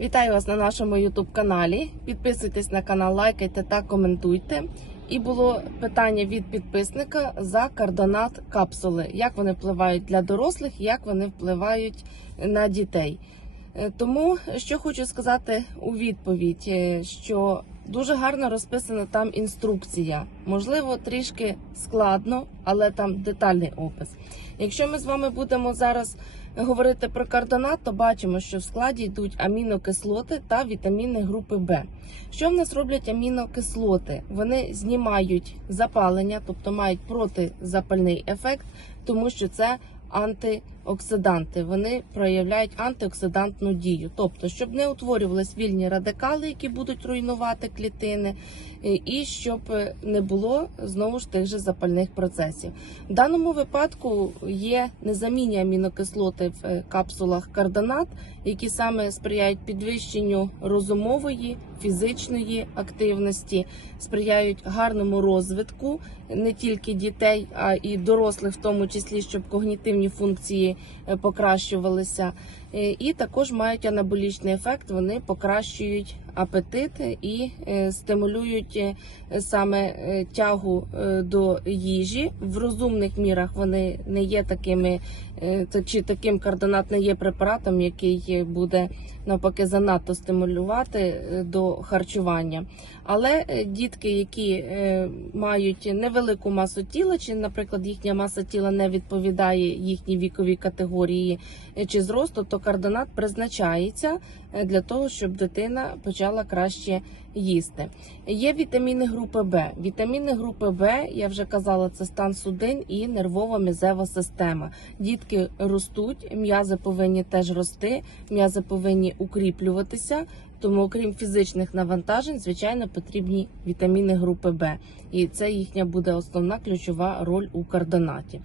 Вітаю вас на нашому YouTube каналі. Підписуйтесь на канал, лайкайте та коментуйте. І було питання від підписника за кардонат капсули, як вони впливають для дорослих, як вони впливають на дітей. Е, Тому що хочу сказати у відповідь, е, що дуже гарно розписана там інструкція. Можливо, трішки складно, але там детальний опис. Якщо ми з вами будемо зараз говорити про кардонат, то бачимо, що в складі йдуть амінокислоти та вітаміни групи Б. Що в нас роблять амінокислоти? Вони знімають запалення, тобто мають протизапальний ефект, тому що це антиоксиданти. Вони проявляють антиоксидантну дію. Тобто, щоб не утворювались вільні радикали, які будуть руйнувати клітини, е, і щоб е, не було знову ж тих же запальних процесів. В даному випадку є незамінні амінокислоти в е, капсулах кардонат, які саме сприяють підвищенню розумової, фізичної активності, сприяють гарному розвитку не тільки дітей, а і дорослих, в тому числі, щоб когнітивні функції покращувалися. Е, І також мають анаболічний ефект. Вони покращують апетит і е, стимулюють е, саме тягу до їжі. В розумних мірах вони не є такими, чи таким кардонат не є препаратом, який буде навпаки занадто стимулювати до харчування. Але дітки, які мають невелику масу тіла, чи, наприклад, їхня маса тіла не відповідає їхній віковій категорії чи зросту, то кардонат призначається е, для того, щоб дитина почала краще їсти. Є вітаміни групи Б. Вітаміни групи Б, я вже казала, це стан судин і нервова мізева система. Дітки ростуть, м'язи повинні теж рости, м'язи повинні укріплюватися. Тому, окрім фізичних навантажень, звичайно, потрібні вітаміни групи Б, і це їхня буде основна ключова роль у кардонаті.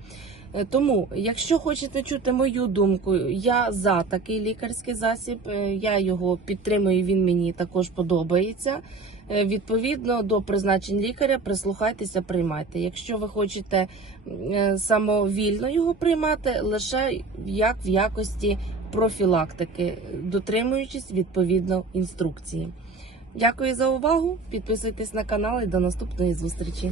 Е, Тому, якщо хочете чути мою думку, я за такий лікарський засіб. е, Я його підтримую. Він мені також подобається. Е, Відповідно до призначень лікаря, прислухайтеся, приймайте. Якщо ви хочете самовільно його приймати, лише як в якості профілактики, дотримуючись відповідно інструкції. Дякую за увагу. Підписуйтесь на канал і до наступної зустрічі.